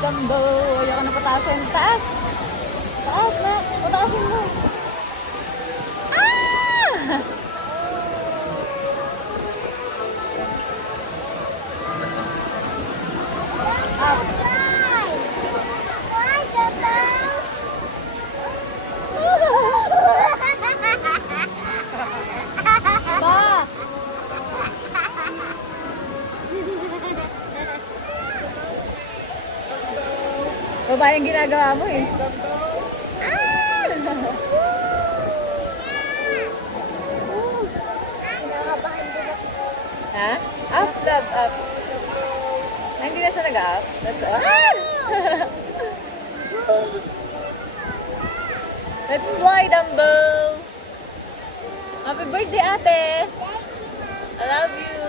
Dumbo. Ayoko na patasin. Taas! Taas na! Pataasin mo! Ah! Up! Ba! Babae yung ginagawa mo eh. Ah! Ha? Up, love, up. Ah, hindi na siya nag-up? That's all? Ah! Let's fly, Dumbo! Happy birthday, ate! I love you!